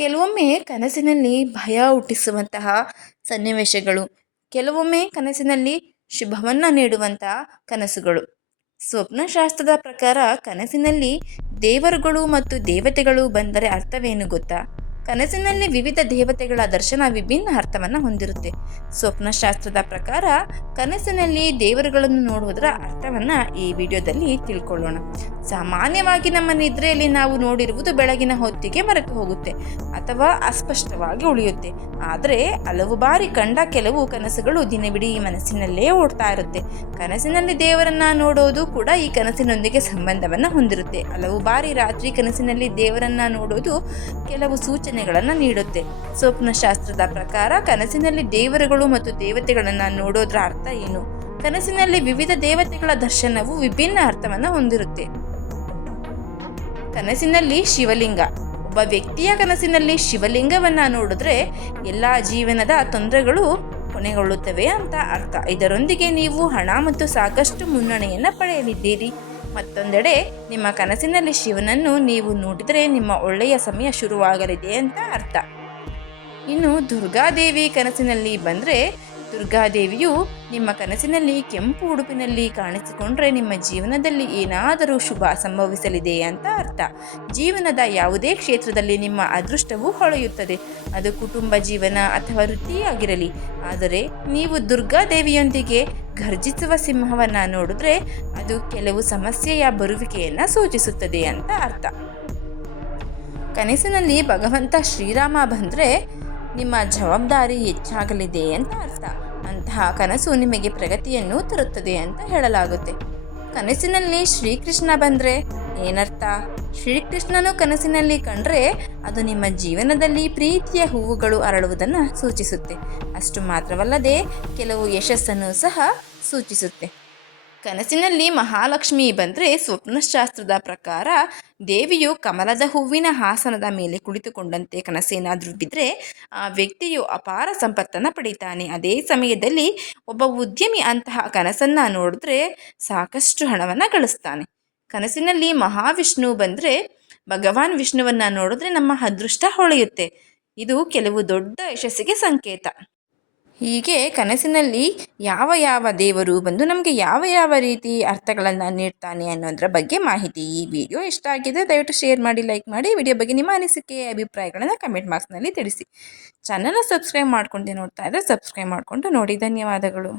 ಕೆಲವೊಮ್ಮೆ ಕನಸಿನಲ್ಲಿ ಭಯ ಹುಟ್ಟಿಸುವಂತಹ ಸನ್ನಿವೇಶಗಳು, ಕೆಲವೊಮ್ಮೆ ಕನಸಿನಲ್ಲಿ ಶುಭವನ್ನು ನೀಡುವಂತಹ ಕನಸುಗಳು. ಸ್ವಪ್ನಶಾಸ್ತ್ರದ ಪ್ರಕಾರ ಕನಸಿನಲ್ಲಿ ದೇವರುಗಳು ಮತ್ತು ದೇವತೆಗಳು ಬಂದರೆ ಅರ್ಥವೇನು ಗೊತ್ತಾ? ಕನಸಿನಲ್ಲಿ ವಿವಿಧ ದೇವತೆಗಳ ದರ್ಶನ ವಿಭಿನ್ನ ಅರ್ಥವನ್ನು ಹೊಂದಿರುತ್ತೆ. ಸ್ವಪ್ನಶಾಸ್ತ್ರದ ಪ್ರಕಾರ ಕನಸಿನಲ್ಲಿ ದೇವರುಗಳನ್ನು ನೋಡುವುದರ ಅರ್ಥವನ್ನು ಈ ವಿಡಿಯೋದಲ್ಲಿ ತಿಳ್ಕೊಳ್ಳೋಣ. ಸಾಮಾನ್ಯವಾಗಿ ನಮ್ಮ ನಿದ್ರೆಯಲ್ಲಿ ನಾವು ನೋಡಿರುವುದು ಬೆಳಗಿನ ಹೊತ್ತಿಗೆ ಮರೆತು ಹೋಗುತ್ತೆ ಅಥವಾ ಅಸ್ಪಷ್ಟವಾಗಿ ಉಳಿಯುತ್ತೆ. ಆದರೆ ಹಲವು ಬಾರಿ ಕಂಡ ಕೆಲವು ಕನಸುಗಳು ದಿನವಿಡೀ ಮನಸ್ಸಿನಲ್ಲೇ ಓಡ್ತಾ ಇರುತ್ತೆ. ಕನಸಿನಲ್ಲಿ ದೇವರನ್ನ ನೋಡೋದು ಕೂಡ ಈ ಕನಸಿನೊಂದಿಗೆ ಸಂಬಂಧವನ್ನು ಹೊಂದಿರುತ್ತೆ. ಹಲವು ಬಾರಿ ರಾತ್ರಿ ಕನಸಿನಲ್ಲಿ ದೇವರನ್ನ ನೋಡೋದು ಕೆಲವು ಸೂಚನೆಗಳನ್ನು ನೀಡುತ್ತೆ. ಸ್ವಪ್ನಶಾಸ್ತ್ರದ ಪ್ರಕಾರ ಕನಸಿನಲ್ಲಿ ದೇವರುಗಳು ಮತ್ತು ದೇವತೆಗಳನ್ನು ನೋಡೋದ್ರ ಅರ್ಥ ಏನು? ಕನಸಿನಲ್ಲಿ ವಿವಿಧ ದೇವತೆಗಳ ದರ್ಶನವು ವಿಭಿನ್ನ ಅರ್ಥವನ್ನು ಹೊಂದಿರುತ್ತೆ. ಕನಸಿನಲ್ಲಿ ಶಿವಲಿಂಗ. ಒಬ್ಬ ವ್ಯಕ್ತಿಯ ಕನಸಿನಲ್ಲಿ ಶಿವಲಿಂಗವನ್ನು ನೋಡಿದ್ರೆ ಎಲ್ಲ ಜೀವನದ ತೊಂದರೆಗಳು ಕೊನೆಗೊಳ್ಳುತ್ತವೆ ಅಂತ ಅರ್ಥ. ಇದರೊಂದಿಗೆ ನೀವು ಹಣ ಮತ್ತು ಸಾಕಷ್ಟು ಮುನ್ನಡೆಯನ್ನು ಪಡೆಯಲಿದ್ದೀರಿ. ಮತ್ತೊಂದೆಡೆ, ನಿಮ್ಮ ಕನಸಿನಲ್ಲಿ ಶಿವನನ್ನು ನೀವು ನೋಡಿದರೆ ನಿಮ್ಮ ಒಳ್ಳೆಯ ಸಮಯ ಶುರುವಾಗಲಿದೆ ಅಂತ ಅರ್ಥ. ಇನ್ನು ದುರ್ಗಾದೇವಿ ಕನಸಿನಲ್ಲಿ ಬಂದರೆ ದುರ್ಗಾದೇವಿಯು ನಿಮ್ಮ ಕನಸಿನಲ್ಲಿ ಕೆಂಪು ಉಡುಪಿನಲ್ಲಿ ಕಾಣಿಸಿಕೊಂಡ್ರೆ ನಿಮ್ಮ ಜೀವನದಲ್ಲಿ ಏನಾದರೂ ಶುಭ ಸಂಭವಿಸಲಿದೆ ಅಂತ ಅರ್ಥ. ಜೀವನದ ಯಾವುದೇ ಕ್ಷೇತ್ರದಲ್ಲಿ ನಿಮ್ಮ ಅದೃಷ್ಟವು ಹೊಳೆಯುತ್ತದೆ. ಅದು ಕುಟುಂಬ ಜೀವನ ಅಥವಾ ವೃತ್ತಿಯಾಗಿರಲಿ. ಆದರೆ ನೀವು ದುರ್ಗಾದೇವಿಯೊಂದಿಗೆ ಘರ್ಜಿಸುವ ಸಿಂಹವನ್ನು ನೋಡಿದ್ರೆ ಅದು ಕೆಲವು ಸಮಸ್ಯೆಯ ಬರುವಿಕೆಯನ್ನು ಸೂಚಿಸುತ್ತದೆ ಅಂತ ಅರ್ಥ. ಕನಸಿನಲ್ಲಿ ಭಗವಂತ ಶ್ರೀರಾಮ ಬಂದರೆ ನಿಮ್ಮ ಜವಾಬ್ದಾರಿ ಹೆಚ್ಚಾಗಲಿದೆ ಅಂತ ಅರ್ಥ. ಅಂತಹ ಕನಸು ನಿಮಗೆ ಪ್ರಗತಿಯನ್ನು ತರುತ್ತದೆ ಅಂತ ಹೇಳಲಾಗುತ್ತೆ. ಕನಸಿನಲ್ಲಿ ಶ್ರೀಕೃಷ್ಣ ಬಂದರೆ ಏನರ್ಥ? ಶ್ರೀಕೃಷ್ಣನು ಕನಸಿನಲ್ಲಿ ಕಂಡ್ರೆ ಅದು ನಿಮ್ಮ ಜೀವನದಲ್ಲಿ ಪ್ರೀತಿಯ ಹೂವುಗಳು ಅರಳುವುದನ್ನು ಸೂಚಿಸುತ್ತೆ. ಅಷ್ಟು ಮಾತ್ರವಲ್ಲದೆ ಕೆಲವು ಯಶಸ್ಸನ್ನು ಸಹ ಸೂಚಿಸುತ್ತೆ. ಕನಸಿನಲ್ಲಿ ಮಹಾಲಕ್ಷ್ಮಿ ಬಂದರೆ ಸ್ವಪ್ನಶಾಸ್ತ್ರದ ಪ್ರಕಾರ ದೇವಿಯು ಕಮಲದ ಹೂವಿನ ಹಾಸನದ ಮೇಲೆ ಕುಳಿತುಕೊಂಡಂತೆ ಕನಸೇನಾದರೂ ಬಿದ್ದರೆ ಆ ವ್ಯಕ್ತಿಯು ಅಪಾರ ಸಂಪತ್ತನ್ನು ಪಡೀತಾನೆ. ಅದೇ ಸಮಯದಲ್ಲಿ ಒಬ್ಬ ಉದ್ಯಮಿ ಅಂತಹ ಕನಸನ್ನು ನೋಡಿದ್ರೆ ಸಾಕಷ್ಟು ಹಣವನ್ನು ಗಳಿಸ್ತಾನೆ. ಕನಸಿನಲ್ಲಿ ಮಹಾವಿಷ್ಣು ಬಂದರೆ ಭಗವಾನ್ ವಿಷ್ಣುವನ್ನು ನೋಡಿದ್ರೆ ನಮ್ಮ ಅದೃಷ್ಟ ಹೊಳೆಯುತ್ತೆ. ಇದು ಕೆಲವು ದೊಡ್ಡ ಯಶಸ್ಸಿಗೆ ಸಂಕೇತ. ಹೀಗೆ ಕನಸಿನಲ್ಲಿ ಯಾವ ಯಾವ ದೇವರು ಬಂದು ನಮಗೆ ಯಾವ ಯಾವ ರೀತಿ ಅರ್ಥಗಳನ್ನು ನೀಡ್ತಾನೆ ಅನ್ನೋದರ ಬಗ್ಗೆ ಮಾಹಿತಿ ಈ ವಿಡಿಯೋ ಇಷ್ಟ ಆಗಿದೆ ದಯವಿಟ್ಟು ಶೇರ್ ಮಾಡಿ, ಲೈಕ್ ಮಾಡಿ, ವಿಡಿಯೋ ಬಗ್ಗೆ ನಿಮ್ಮ ಅನಿಸಿಕೆ, ಅಭಿಪ್ರಾಯಗಳನ್ನು ಕಮೆಂಟ್ ಬಾಕ್ಸ್ನಲ್ಲಿ ತಿಳಿಸಿ. ಚಾನಲ್ನ ಸಬ್ಸ್ಕ್ರೈಬ್ ಮಾಡ್ಕೊಂಡು ನೋಡ್ತಾ ಇದ್ದರೆ ಸಬ್ಸ್ಕ್ರೈಬ್ ಮಾಡಿಕೊಂಡು ನೋಡಿ. ಧನ್ಯವಾದಗಳು.